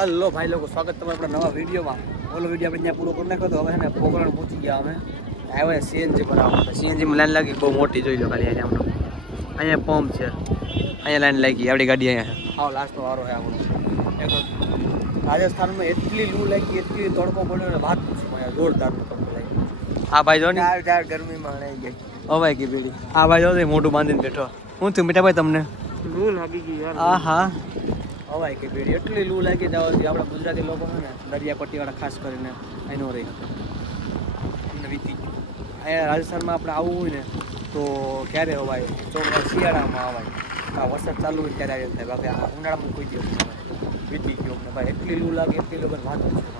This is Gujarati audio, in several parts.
હલો ભાઈ લોકો, સ્વાગત તમારું આપણા નવા વિડીયોમાં. ઓલો વિડીયો આપણે ત્યાં પૂરો કરી નાખ્યો તો હવે ને પોકરણ પહોંચી ગયા અમે. આવ્યા સીએનજી પર આવવા. સીએનજીમાં લાઈન લાગી બહુ મોટી, જોઈ લો ખાલી અહીંયા અહીંયા પંપ છે, અહીંયા લાઈન લાગી. આપણી ગાડી અહીંયા હા લાસ્ટનો વારો છે આપણો. રાજસ્થાનમાં એટલી લૂ લાગી, એટલી તડકો પડ્યો ને વાત પૂછો, જોરદારનો તડકો લાગી. આ ભાઈ જો ને ચાર ગરમીમાં હણાઈ ગઈ હવાઈ ગઈ બેડી. આ ભાઈ જો મોટું બાંધીને બેઠો. હું થયું મીઠા ભાઈ તમને? લૂ લાગી ગઈ યાર. હા હા હવાઈ કે બેડી એટલી લૂ લાગી જવાથી આપણા ગુજરાતી લોકો છે ને દરિયાપટ્ટીવાળા ખાસ કરીને અહીં રહી અમને વીતી ગયું. અહીંયા રાજસ્થાનમાં આપણે આવવું હોય ને તો ક્યારે હવાય? ચોમાસા શિયાળામાં હવાય. આ વરસાદ ચાલુ હોય ત્યારે આવી થાય, બાકી આ ઉનાળામાં કોઈ દિવસ નહીં વીતી ગયો અમને ભાઈ. એટલી લૂ લાગે, એટલી લોકો વાત પૂછો.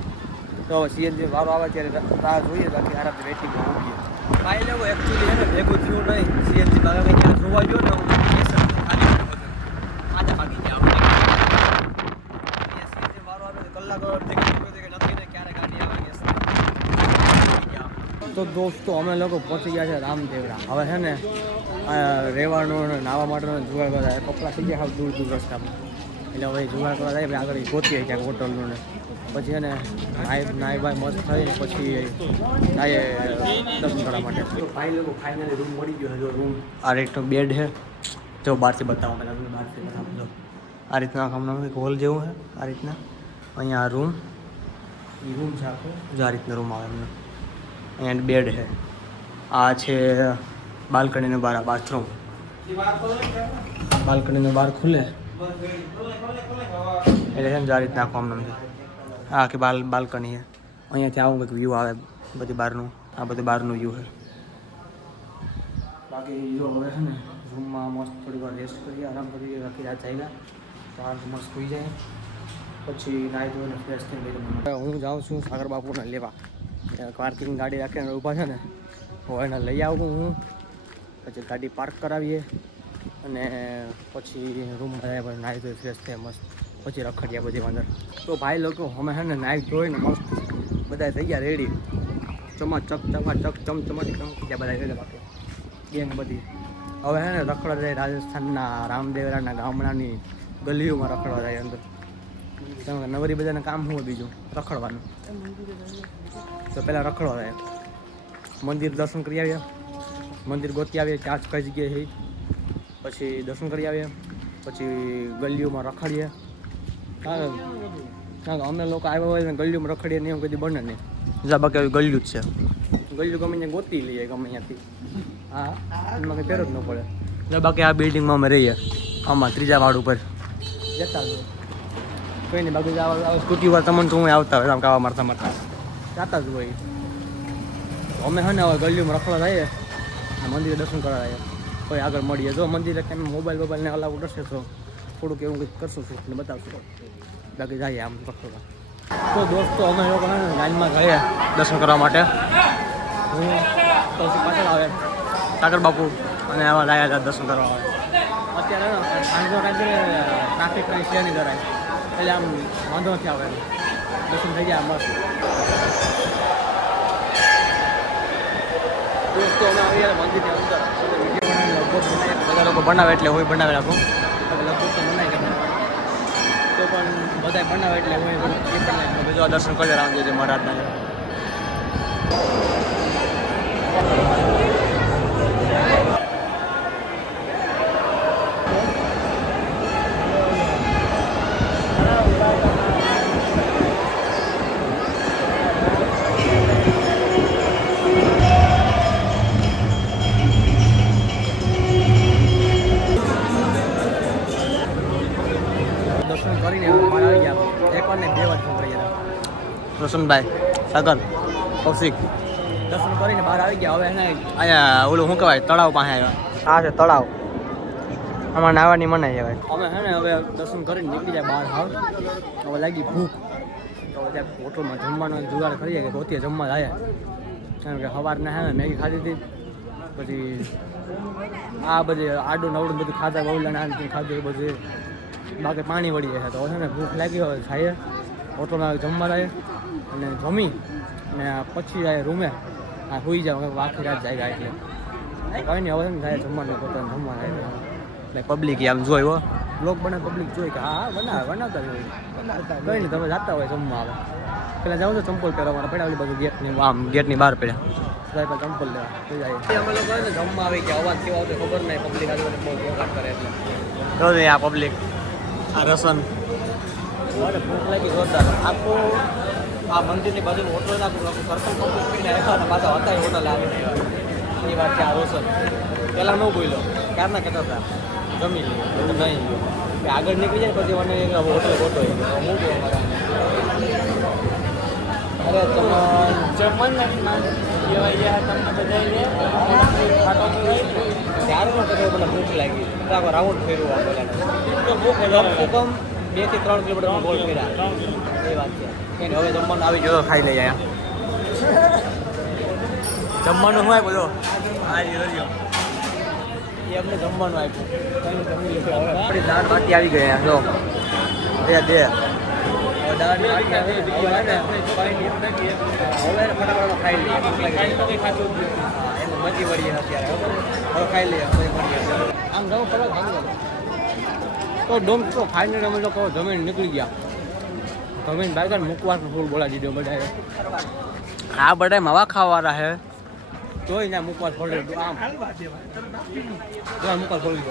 તો હવે સીએનજી વારો આવે ત્યારે રાહ જોઈએ, બાકી આરામથી વેટિંગમાં મૂકીએ. કાંઈ લેવું એકચ્યુઅલી છે ને ભેગું થયું નહીં સીએનજી બાગા કંઈ ક્યારે જોવા ગયો ને આજે ભાગી ગયા. તો દોસ્તો અમે લોકો પહોંચી ગયા છે રામદેવરા. હવે છે ને રહેવાનું નાવા માટેનો જુગાડ બધા કપડાં થઈ ગયા દૂર દૂર રસ્તામાં, એટલે હવે જુગાડ કરવા જાય આગળ ગોતીએ ક્યાંક હોટલનું ને પછી છે ને નાઈ ભાઈ મસ્ત થઈને પછી જાય દર્શન કરવા માટે. તો ભાઈ લોકો ફાઇનલી રૂમ મળી ગયો છે. જો રૂમ આ રીતનો બેડ છે, જો બહારથી બતાવો મેં તમને બહારથી બતાવો. જો આ રીતના હમણાં એક હોલ જેવું છે. આ રીતના અહીંયા આ રૂમ છે આખો. જો આ રીતનો રૂમ આવે એમને. અહીંયા બેડ છે. આ છે બાલ્કનીનો બહાર બાથરૂમ. બાલ્કનીનો બહાર ખુલે એટલે છે ને આ રીતના આખો આમ છે. આ આખી બાલ્કની છે. અહીંયાથી આવું કંઈક વ્યૂ આવે બધી બહારનું. આ બધું બહારનું વ્યૂ છે. બાકી જો હવે છે ને રૂમમાં મસ્ત થોડી વાર રેસ્ટ કરીએ, આરામ કરીએ. બાકી રાત જાગ્યા તો આ મસ્ત સુઈ જાય પછી નાહી ધોઈને ફ્રેશ થઈને હું જાઉં છું સાગર બાપુને લેવા. પાર્કિંગ ગાડી રાખીને ઊભા છે ને, હું એને લઈ આવું હું. પછી ગાડી પાર્ક કરાવીએ અને પછી રૂમમાં જાય પછી નાહી ધોઈ ફ્રેશ થાય મસ્ત પછી રખડીએ બધી અંદર. તો ભાઈ લોકો અમે છે ને નાહી ધોઈને મસ્ત બધા થઈ ગયા રેડી. ચમાચક ચમચમાટી ચમકી ગયા બધા રેડી. બાકી ગેંગ બધી હવે છે ને રખડવા જાય રાજસ્થાનના રામદેવરાના ગામડાની ગલીઓમાં રખડવા જાય અંદર. કારણ કે નવરી બધાને કામ શું બીજું રખડવાનું, તો પહેલાં રખડવા જાય. મંદિર દર્શન કરી આવ્યા, મંદિર ગોતી આવીએ ચાર કઈ જગ્યાએ છે, પછી દર્શન કરી આવીએ, પછી ગલીઓમાં રખડીએ. કારણ કે અમે લોકો આવ્યા હોય ને ગલીઓમાં રખડીએ નહીં, એવું કદી બને નહીં. જા બાકી આવી ગલ્યું જ છે. ગલ્યું ગમે ત્યાં ગોતી લઈએ ગમે ત્યાંથી. હા એમાં કંઈ ફેર જ ન પડે. જા બાકી આ બિલ્ડિંગમાં અમે રહીએ, આમાં ત્રીજા માળ ઉપર જતા જ કોઈ નહીં. બાકી જવા સ્કૂટી વાર તમને તો હું આવતા હોય આમ કાવા મારતા મારતા જતા જ હોય. અમે છે ને હવે ગલીઓમાં રખડવા જઈએ, મંદિરે દર્શન કરવા જઈએ, કોઈ આગળ મળીએ. જો મંદિરે કેમ મોબાઈલને અલાઉ કરશે તો થોડુંક એવું કંઈક કરશું છું ને બતાવશું. બાકી જઈએ આમ રખડવા. તો દોસ્તો અમે લોકો લાઈનમાં જઈએ દર્શન કરવા માટે. હું પછી પાછળ આવે સાગર બાપુ અને આવા લાયા દર્શન કરવા આવે. અત્યારે સાંજનો ટાઈમ ટ્રાફિક કંઈ છે નહીં જરાય, એટલે આમ વાંધો નથી આવે. દર્શન થઈ ગયા મસ્ત. દોસ્તો અમે આવીએ મંદિરની અંદર. વિડીયો લગભગ બનાવીએ, બધા લોકો બનાવે એટલે હોય બનાવી રાખું. લગભગ તો બનાવી કે તો પણ બધા બનાવે એટલે હોય એ પણ બીજો દર્શન કરી રામદેવજી મહારાજના. દર્શન કરીને બહાર આવી ગયા. એક વાર ને બે વાર ફોન કરી ગયા. રોશનભાઈ, સાગર, કૌશિક દર્શન કરીને બહાર આવી ગયા. હવે એને અહીંયા ઓલું શું કહેવાય તળાવ પાસે આવ્યા. આ છે તળાવ, આમાં નાહવાની મનાઈ કહેવાય. અમે છે ને હવે દર્શન કરીને નીકળી જાય બહાર. હાવ હવે લાગી ભૂખ, તો ત્યાં હોટલમાં જમવાનો જુગાડ કરીએ કે ગોતીએ જમવા જાય. કારણ કે સવારના છે ને મેગી ખાધી હતી, પછી આ બધી આડું નવડું બધું ખાધા બહુલાને આને ખાધું એ બધું. બાકી પાણી વળી જાય તો છે ને ભૂખ લાગી હોય ખાઈએ, હોટલમાં જમવા જાય અને જમી અને પછી જાય રૂમે. આ સુઈ જાવ આખી રાત જાય એટલે કંઈ નહીં. હવે ને જાય જમવાનું પોતાનું જમવા જાય એટલે પબ્લિક આમ જોયો બ્લોગ બનાવે પબ્લિક જોઈ કે હા બનાવતા હોય કંઈ નહીં તમે જાતા હોય જમવા આવે પેલા જાઉં તો ચંપલ પહેરવા પડ્યા ઓલી બધું ગેટની બહાર પડ્યા સાહેબ ચંપલ લેવા અમે લોકો ને જમવા આવી કે અવાજ કેવો આવતો ખબર નહીં પબ્લિક આજુબાજુ બહુ ઘોઘાટ કરે એટલે તો આ પબ્લિક આ રસન ભૂખ લાગી જોરદાર આખું આ મંદિરની બાજુમાં હોટલ નાખું સર્કલ કમ્પ્લીટ કરીને આવ્યા પાછા હતા હોટલ આવીને આવ્યા એ વાત છે આ રોશન પહેલાં ન બોલ્યો ક્યારના કહેતા હતા જમી લઈએ નહીં કે આગળ નીકળી જાય પછી મને હોટલ ગોતો હું કહું મારા અરે જમન ત્યારે મને ભૂખ લાગી તો આખો રાઉન્ડ ફેરવું આ બધાને હુકમ 2 થી 3 કિલોમીટર ગોળ ફેર્યા એ વાત છે કંઈ હવે જમવાનું આવી ગયો ખાઈ લઈએ અહીંયા જમવાનું શું આપ્યું એ અમને જમવાનું આપ્યું આપણી દાળ બાટી આવી ગયા જો દે દાળ બાટી હવે ફટાફટ ખાઈ લઈએ એમાં મજી વળીએ અત્યારે હવે ખાઈ લઈએ આમ જવું ફરક તો ડોમ તો ફાઇનલ અમે લોકો જમીન નીકળી ગયા જમીન બાર મૂકવાનું ફૂલ બોલા દીધો બધા આ બધા માવા ખાવાવાળા હે તોય ના મૂકવા છોડે આમ મૂકવા છોડી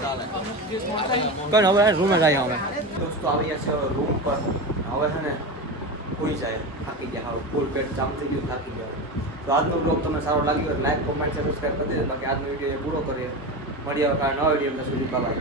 કઈ હવે રૂમે જાય અમે દોસ્તો આવ્યા છે રૂમ પર હવે છે ને હોઈ જાય થાકી ગયા હવે ફૂલ પેટ જામ થઈ ગયું થાકી ગયા તો આજનો બ્લોગ તમને સારો લાગ્યો હોય લાઈક કોમેન્ટ સબસ્ક્રાઈબ કરી દેજો બાકી આજનો વિડીયો પૂરો કરીએ મળીએ નવા વિડીયો સુધી બાય